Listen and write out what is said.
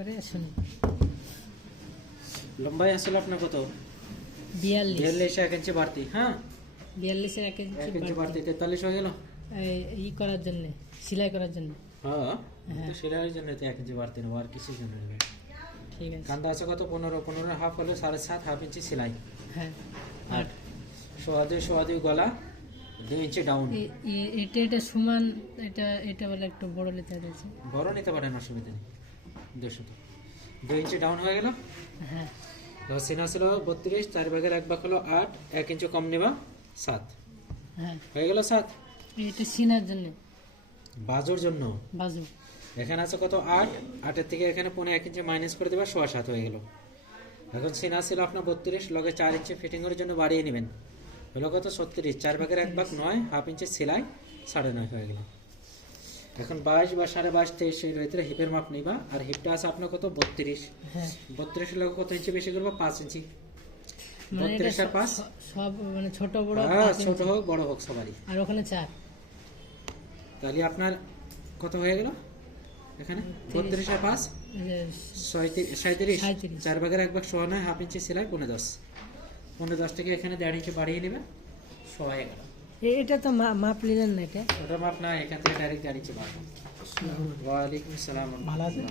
করে শুনি। লম্বাই আসলে আপনার কত? 42 42 1 ইঞ্চি বাড়তি। হ্যাঁ, 42 এর 1 1 ইঞ্চি বাড়তি ইঞ্চি 43 হয়ে গেল। ই করার জন্য, সেলাই করার জন্য। হ্যাঁ, হ্যাঁ। তো সেটার জন্য তো 1 ইঞ্চি বাড়তি নেবো, আর কিছুর জন্য নেবে। ঠিক আছে। কান্দা আছে কত? 15 হাফ হলো 7.5 হাফ ইঞ্চি সেলাই। হ্যাঁ। 8 সোয়া দুই গলা, 2 ইঞ্চি ডাউন। এটা সমান, এটা বলে একটু বড় নিতে হয়েছে। বড় নিতে পারেন, অসুবিধা নেই। 2 ইঞ্চি ডাউন হয়ে গেল। হ্যাঁ। তো সিনা ছিল 32, 4 ভাগের 1 ভাগ হলো 8, 1 ইঞ্চি কম নেবা 7 হ্যাঁ, হয়ে গেল। 7 এটা সিনার জন্য, বাজুর জন্য বাজু। এখানে আছে কত? 8, 8 থেকে এখানে 1 ইঞ্চি মাইনাস করে দেবা, 7.5 হয়ে গেল। এখন সিনা ছিল আপনার 32, লগে 4 ইঞ্চি ফিটিং এর জন্য বাড়িয়ে নেবেন, হলো কত? 36, 4 ভাগের 1 ভাগ 9, হাফ ইঞ্চি সেলাই, 9.5 হয়ে গেল। এখন 22 বা 22.5 23 এর ভিতরে হিপের মাপ নিবা, আর হিপটা আছে আপনার কত? 32। হ্যাঁ, 32 লগে কত ইঞ্চি বেশি করবো? 5 ইঞ্চি। মানে এটা 32 আর 5, সব মানে ছোট বড় হ্যাঁ, 5 ছোট ইঞ্চি। হোক বড় হোক সবারই। আর ওখানে 4। তাহলে আপনার কত হয়ে গেল? এখানে 32 আর 5 37, 4 ভাগের 1 ভাগ 9, হাফ ইঞ্চি সেলাই, 15.10 থেকে এখানে 1.5 ইঞ্চি বাড়িয়ে নেবেন, 6 হয়ে গেল। এটা তো মাপ নিলেন না, এটা ওটা মাপ না, এখান থেকে ডাইরেক্ট 1.5 ইঞ্চি বাড়াবো। ওয়ালাইকুম আসসালাম। ভালো আছে।